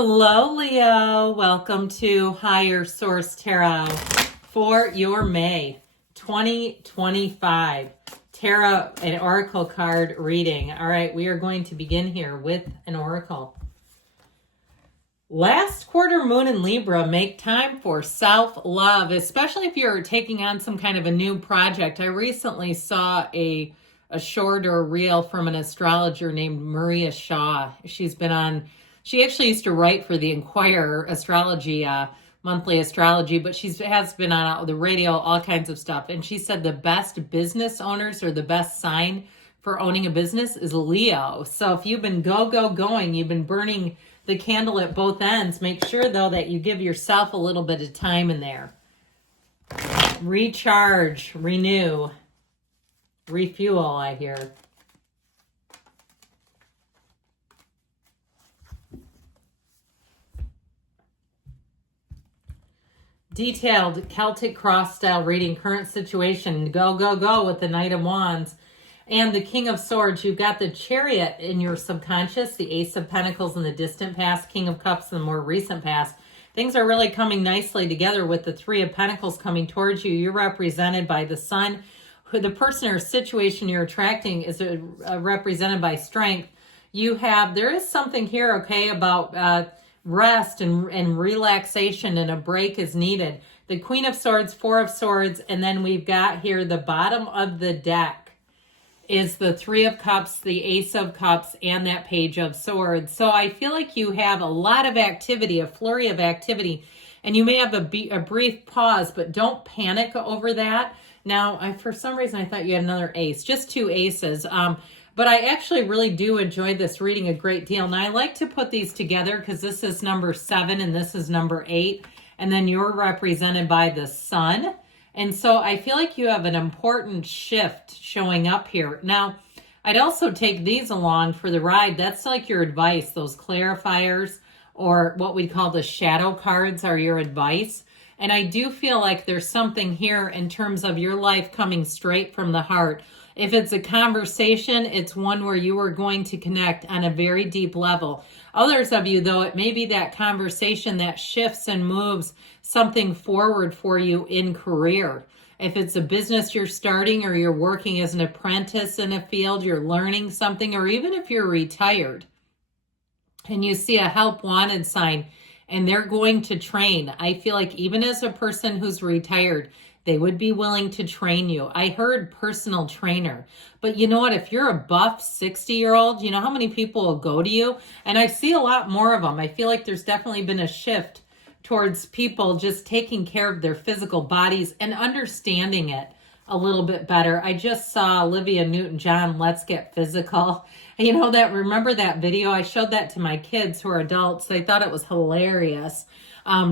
Hello, Leo. Welcome to Higher Source Tarot for your May 2025 Tarot and Oracle card reading. All right, we are going to begin here with an Oracle. Last quarter moon in Libra, make time for self-love, especially if you're taking on some kind of a new project. I recently saw a short or reel from an astrologer named Maria Shaw. She actually used to write for the Inquirer astrology, monthly astrology, but she has been on the radio, all kinds of stuff. And she said the best business owners, or the best sign for owning a business, is Leo. So if you've been going, you've been burning the candle at both ends, make sure though that you give yourself a little bit of time in there. Recharge, renew, refuel, I hear. Detailed Celtic cross style reading, current situation, go with the Knight of Wands and the King of Swords. You've got the Chariot in your subconscious, the Ace of Pentacles in the distant past, King of Cups in the more recent past. Things are really coming nicely together with the Three of Pentacles coming towards you. You're represented by the Sun. The person or situation you're attracting is represented by strength. There is something here, okay, about rest and relaxation, and a break is needed. The Queen of Swords, Four of Swords, and then we've got here the bottom of the deck is the Three of Cups, the Ace of Cups, and that Page of Swords. So I feel like you have a lot of activity, a flurry of activity, and you may have a brief pause, but don't panic over that. Now, for some reason, I thought you had another ace, just two aces. But I actually really do enjoy this reading a great deal. And I like to put these together because this is number 7 and this is number 8. And then you're represented by the Sun. And so I feel like you have an important shift showing up here. Now, I'd also take these along for the ride. That's like your advice. Those clarifiers, or what we call the shadow cards, are your advice. And I do feel like there's something here in terms of your life coming straight from the heart. If it's a conversation, it's one where you are going to connect on a very deep level. Others of you, though, it may be that conversation that shifts and moves something forward for you in career. If it's a business you're starting, or you're working as an apprentice in a field, you're learning something, or even if you're retired and you see a help wanted sign and they're going to train, I feel like even as a person who's retired, they would be willing to train you. I heard personal trainer. But you know what? If you're a buff 60-year-old, you know how many people will go to you? And I see a lot more of them. I feel like there's definitely been a shift towards people just taking care of their physical bodies and understanding it a little bit better. I just saw Olivia Newton-John, Let's Get Physical. You know that, remember that video? I showed that to my kids who are adults. They thought it was hilarious.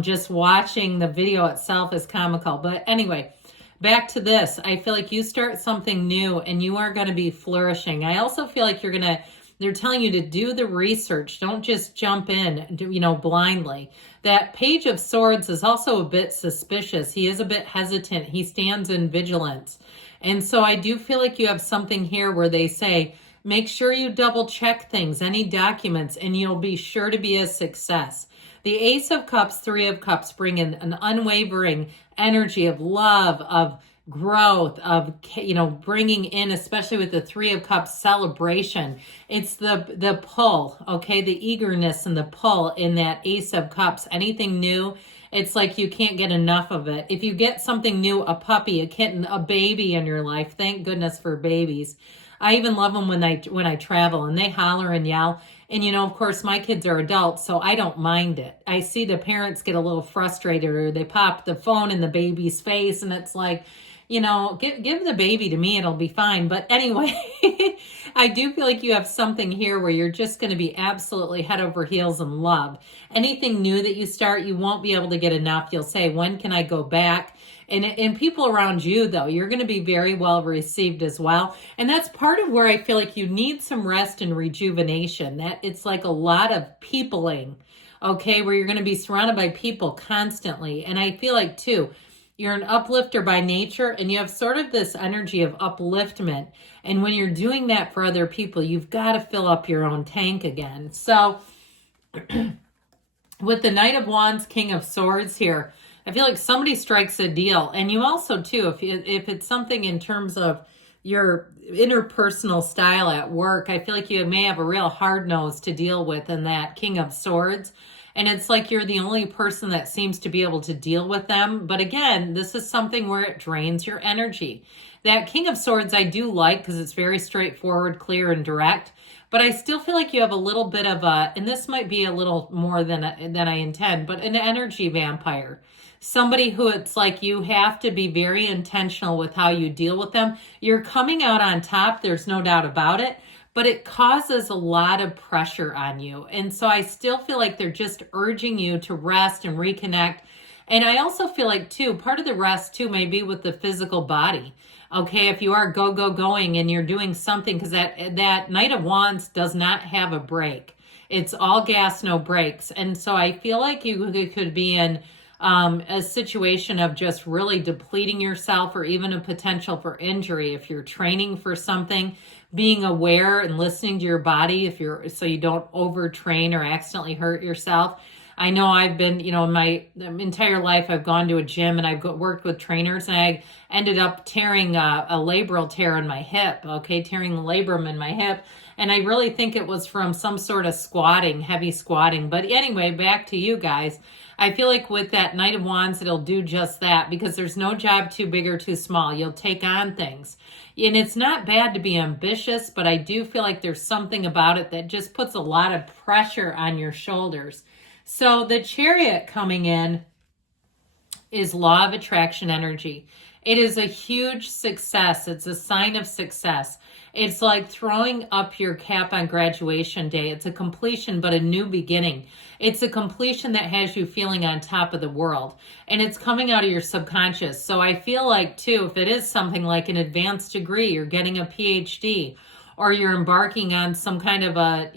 Just watching the video itself is comical. But anyway, back to this. I feel like you start something new and you are going to be flourishing. I also feel like they're telling you to do the research. Don't just jump in, blindly. That Page of Swords is also a bit suspicious. He is a bit hesitant. He stands in vigilance. And so I do feel like you have something here where they say, make sure you double check things, any documents, and you'll be sure to be a success. The Ace of Cups, Three of Cups bring in an unwavering energy of love, of growth, of, bringing in, especially with the Three of Cups, celebration. It's the pull, okay? The eagerness and the pull in that Ace of Cups. Anything new, it's like you can't get enough of it. If you get something new, a puppy, a kitten, a baby in your life, thank goodness for babies. I even love them when I travel and they holler and yell. And, of course, my kids are adults, so I don't mind it. I see the parents get a little frustrated, or they pop the phone in the baby's face, and it's like, give the baby to me, it'll be fine. But anyway, I do feel like you have something here where you're just going to be absolutely head over heels in love. Anything new that you start, you won't be able to get enough. You'll say, when can I go back? And people around you, though, you're going to be very well received as well. And that's part of where I feel like you need some rest and rejuvenation. That it's like a lot of peopling, okay, where you're going to be surrounded by people constantly. And I feel like, too, you're an uplifter by nature, and you have sort of this energy of upliftment. And when you're doing that for other people, you've got to fill up your own tank again. So with the Knight of Wands, King of Swords here, I feel like somebody strikes a deal. And you also, too, if it's something in terms of your interpersonal style at work, I feel like you may have a real hard nose to deal with in that King of Swords. And it's like you're the only person that seems to be able to deal with them. But again, this is something where it drains your energy. That King of Swords I do like because it's very straightforward, clear, and direct. But I still feel like you have a little bit of a, and this might be a little more than I intend, but an energy vampire. Somebody who it's like you have to be very intentional with how you deal with them. You're coming out on top, there's no doubt about it, but it causes a lot of pressure on you. And so I still feel like they're just urging you to rest and reconnect. And I also feel like, too, part of the rest, too, may be with the physical body. Okay, if you are going and you're doing something, because that Knight of Wands does not have a break. It's all gas, no brakes. And so I feel like you could be in a situation of just really depleting yourself, or even a potential for injury if you're training for something. Being aware and listening to your body so you don't overtrain or accidentally hurt yourself. I know I've been, in my entire life, I've gone to a gym and I've worked with trainers, and I ended up tearing a labral tear in my hip, tearing the labrum in my hip. And I really think it was from some sort of heavy squatting. But anyway, back to you guys. I feel like with that Knight of Wands, it'll do just that, because there's no job too big or too small. You'll take on things. And it's not bad to be ambitious, but I do feel like there's something about it that just puts a lot of pressure on your shoulders. So the Chariot coming in is law of attraction energy. It is a huge success. It's a sign of success. It's like throwing up your cap on graduation day. It's a completion, but a new beginning. It's a completion that has you feeling on top of the world. And it's coming out of your subconscious. So I feel like, too, if it is something like an advanced degree, you're getting a PhD, or you're embarking on some kind of a,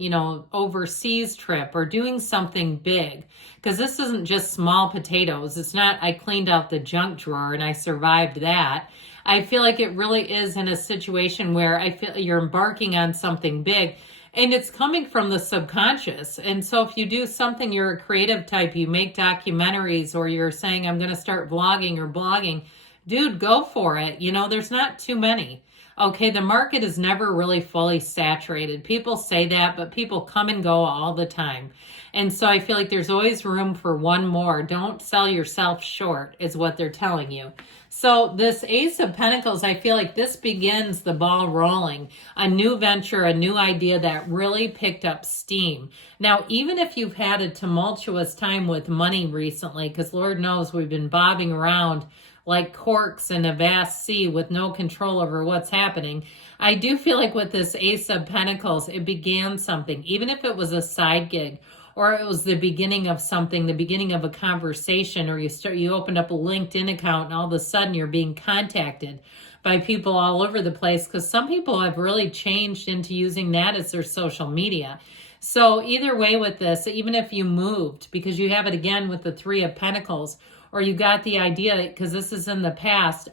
overseas trip, or doing something big. Because this isn't just small potatoes. It's not, I cleaned out the junk drawer and I survived that. I feel like it really is in a situation where I feel you're embarking on something big, and it's coming from the subconscious. And so if you do something, you're a creative type, you make documentaries, or you're saying, I'm going to start vlogging or blogging, dude, go for it. There's not too many. Okay, the market is never really fully saturated. People say that, but people come and go all the time. And so I feel like there's always room for one more. Don't sell yourself short, is what they're telling you. So this Ace of Pentacles, I feel like this begins the ball rolling. A new venture, a new idea that really picked up steam. Now, even if you've had a tumultuous time with money recently, because Lord knows we've been bobbing around like corks in a vast sea with no control over what's happening, I do feel like with this Ace of Pentacles, it began something. Even if it was a side gig, or it was the beginning of something, the beginning of a conversation, or you opened up a LinkedIn account and all of a sudden you're being contacted by people all over the place, because some people have really changed into using that as their social media. So either way with this, even if you moved, because you have it again with the Three of Pentacles, or you got the idea, because this is in the past,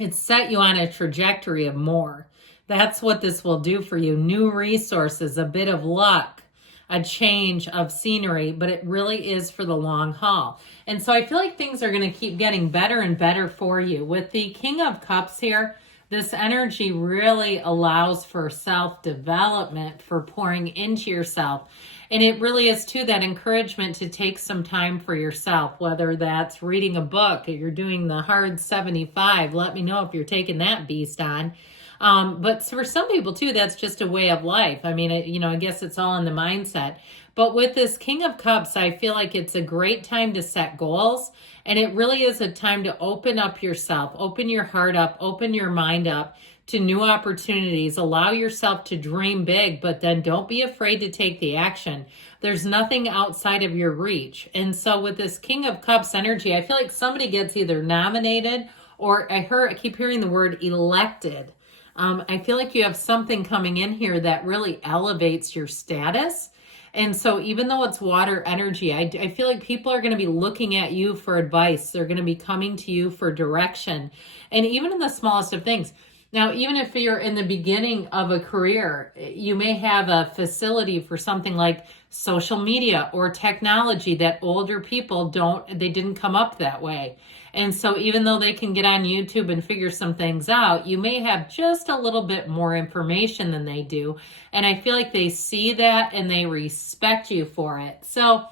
it set you on a trajectory of more. That's what this will do for you. New resources, a bit of luck, a change of scenery, but it really is for the long haul. And so I feel like things are going to keep getting better and better for you. With the King of Cups here, this energy really allows for self-development, for pouring into yourself. And it really is, too, that encouragement to take some time for yourself, whether that's reading a book, or you're doing the hard 75. Let me know if you're taking that beast on. But for some people, too, that's just a way of life. I mean, I guess it's all in the mindset. But with this King of Cups, I feel like it's a great time to set goals. And it really is a time to open up yourself, open your heart up, open your mind up to new opportunities. Allow yourself to dream big, but then don't be afraid to take the action. There's nothing outside of your reach. And so with this King of Cups energy, I feel like somebody gets either nominated, or I keep hearing the word elected. I feel like you have something coming in here that really elevates your status. And so even though it's water energy, I feel like people are going to be looking at you for advice. They're going to be coming to you for direction. And even in the smallest of things, Now, even if you're in the beginning of a career, you may have a facility for something like social media or technology that older people they didn't come up that way. And so even though they can get on YouTube and figure some things out, you may have just a little bit more information than they do. And I feel like they see that and they respect you for it. So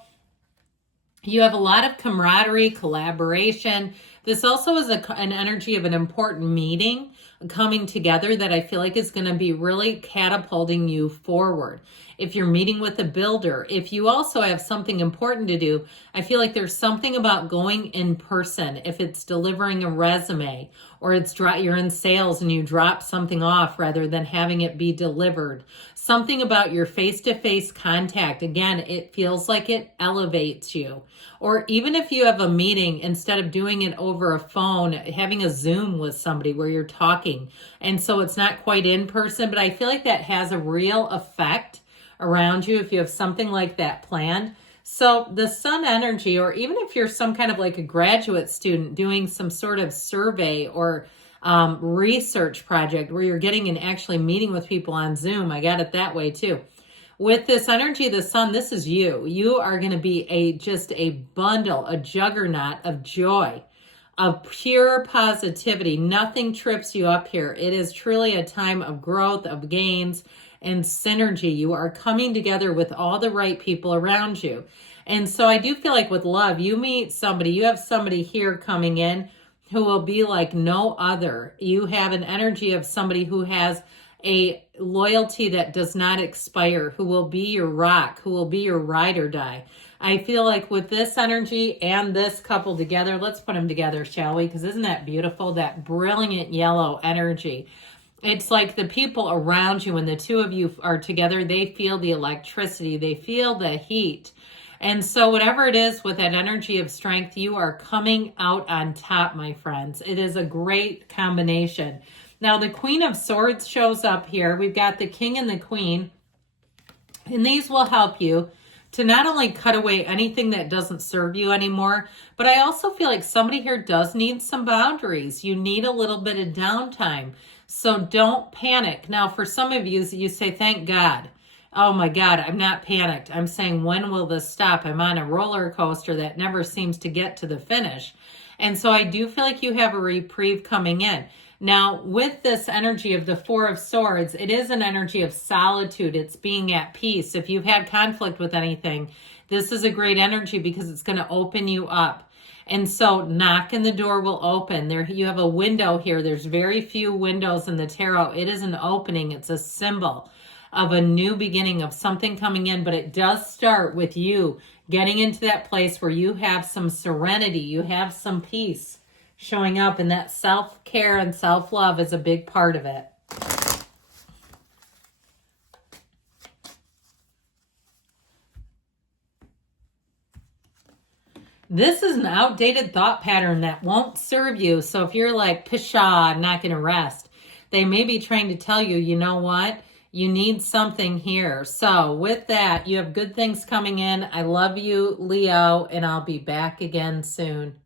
you have a lot of camaraderie, collaboration. This also is an energy of an important meeting coming together that I feel like is going to be really catapulting you forward. If you're meeting with a builder, if you also have something important to do, I feel like there's something about going in person. If it's delivering a resume, or you're in sales and you drop something off rather than having it be delivered. Something about your face-to-face contact. Again, it feels like it elevates you. Or even if you have a meeting, instead of doing it over a phone, having a Zoom with somebody where you're talking. And so it's not quite in person, but I feel like that has a real effect around you if you have something like that planned. So the sun energy, or even if you're some kind of like a graduate student doing some sort of survey or research project where you're getting and actually meeting with people on Zoom, I got it that way too. With this energy of the sun, this is you. You are going to be just a bundle, a juggernaut of joy, of pure positivity. Nothing trips you up here. It is truly a time of growth, of gains, and synergy. You are coming together with all the right people around you. And so I do feel like with love, you meet somebody, you have somebody here coming in who will be like no other. You have an energy of somebody who has a loyalty that does not expire, who will be your rock, who will be your ride or die. I feel like with this energy and this couple together, let's put them together, shall we? Because isn't that beautiful? That brilliant yellow energy. It's like the people around you, when the two of you are together, they feel the electricity, they feel the heat. And so whatever it is with that energy of strength, you are coming out on top, my friends. It is a great combination. Now, the Queen of Swords shows up here. We've got the King and the Queen. And these will help you to not only cut away anything that doesn't serve you anymore, but I also feel like somebody here does need some boundaries. You need a little bit of downtime. So don't panic. Now, for some of you, you say, thank God. Oh my God, I'm not panicked. I'm saying, when will this stop? I'm on a roller coaster that never seems to get to the finish. And so I do feel like you have a reprieve coming in. Now, with this energy of the Four of Swords, it is an energy of solitude. It's being at peace. If you've had conflict with anything, this is a great energy because it's going to open you up. And so knock and the door will open. There, you have a window here. There's very few windows in the tarot. It is an opening. It's a symbol of a new beginning, of something coming in, but it does start with you getting into that place where you have some serenity, you have some peace showing up, and that self-care and self-love is a big part of it. This is an outdated thought pattern that won't serve you. So if you're like, pshaw, I'm not going to rest, they may be trying to tell you, you know what? You need something here. So with that, you have good things coming in. I love you, Leo, and I'll be back again soon.